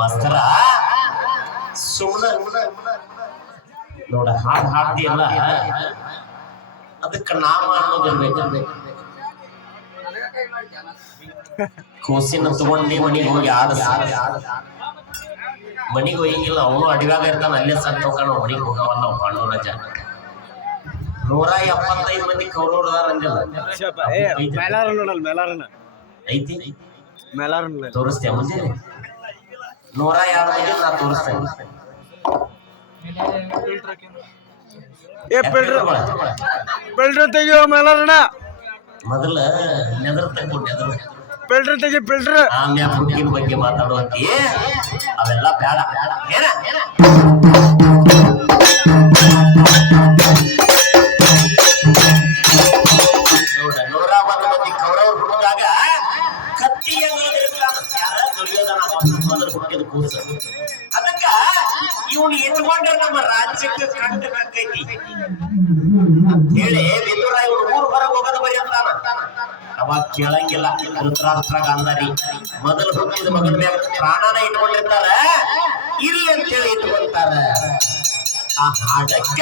ಮಾಸ್ತರ ಸುಮ್ಮನೆ ನೋಡ ಹಾಡ್ ಹಾಡ್ತಿಯಲ್ಲ ಅದಕ್ಕೆ ನಾಮ ಅನ್ನೋದಿರ್ಬೇಕು ಕೂಸಿನ ತಗೊಂಡು ಮನಿಗೆ ಹೋಗಿ ಆಡಸ ಮನಿಗೆ ಹೋಗಿಲ್ಲ ಅವನು ಅಡಿವಾಗ ಇರ್ತಾನ ಅಲ್ಲೇ ಸತ್ತ ಹೋಗೋಣ ಮನಿಗೆ ಹೋಗವಲ್ಲ ಬಾಳೋ ರಜ ನೂರ ಎಪ್ಪತ್ತೈದು ಮಂದಿ ಕೌರವ್ರದಾರ ಅಂದಿಲ್ಲ? ಐತಿ? ತೋರಿಸ್ತೇವೆ ಮುಂಜಾನೆ? ನೂರ ಎರಡು ಮಂದಿ ನಾ ತೋರಿಸ್ತೇನೆ. ಏ ಬಿಡ್ರ ಬಿಲ್ಡ್ರ ತೆಗಿಯೋ ಮೇಲಾರಣ ಮೊದಲ ನೆದ್ರ ತಗೊಂಡು ನೆದ್ರ. ತೆಗಿ ಹುಡುಗಿನ ಬಗ್ಗೆ ಮಾತಾಡುವಂತಿ ಅವೆಲ್ಲ ಬೇಡ. ಏನ ಕೂಸ ಅದಕ್ಕ ಇವನು ಇಟ್ಕೊಂಡ್ರೆ ನಮ್ಮ ರಾಜ್ಯಕ್ಕೆ ಕಂಡು ಹಾಕೈತಿ ಹೇಳಿ ವಿದುರ ಇವನು ಊರು ಹೊರಗೆ ಹೋಗೋದು ಬರೀ ಅಂತಾನ ಅವಾಗ ಕೇಳಂಗಿಲ್ಲ ಧೃತರಾಷ್ಟ್ರ ಗಾಂಧಾರಿ ಮೊದಲು ಹುಟ್ಟಿದ ಮಗನ ಮ್ಯಾಗ ಪ್ರಾಣನ ಇಟ್ಕೊಂಡಿರ್ತಾರ ಇಲ್ಲ ಅಂತೇಳಿ ಇಟ್ಕೊಂತಾರ ಆ ಹಾಡಕ್ಕ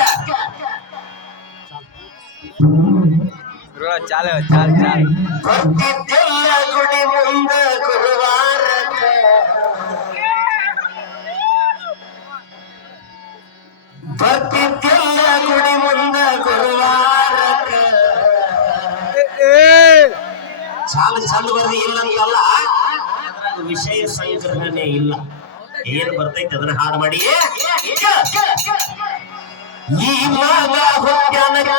ಚಾಲ ಚಾಲ್ ಚಾಲ್ ಬರ್ತಿದ್ದೆಲ್ಲ ಗುಡಿ ಮುಂದ ಬರ್ತಿದ್ದೆಲ್ಲ ಗುಡಿ ಮುಂದ ಗುರುವಾರಕ್ಕ? ಏ ಸಾಲು ಚಂದ ಇಲ್ಲ ಅಂತಲ್ಲ ಅದ್ರಾಗ ವಿಷಯ ಸಂಗ್ರಹಣೆ ಇಲ್ಲ. ಏನ್ ಬರ್ತೈತೆ ಅದನ್ನ ಹಾಡು ಮಾಡಿ? ಈ ಮಗ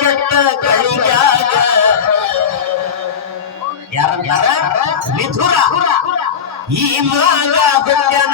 ಕೆಟ್ಟ ಯಾರಂತಾರ? ಮಿಥುರ ಈ ಮಗ ಹುಟ್ಟ್ಯಾನ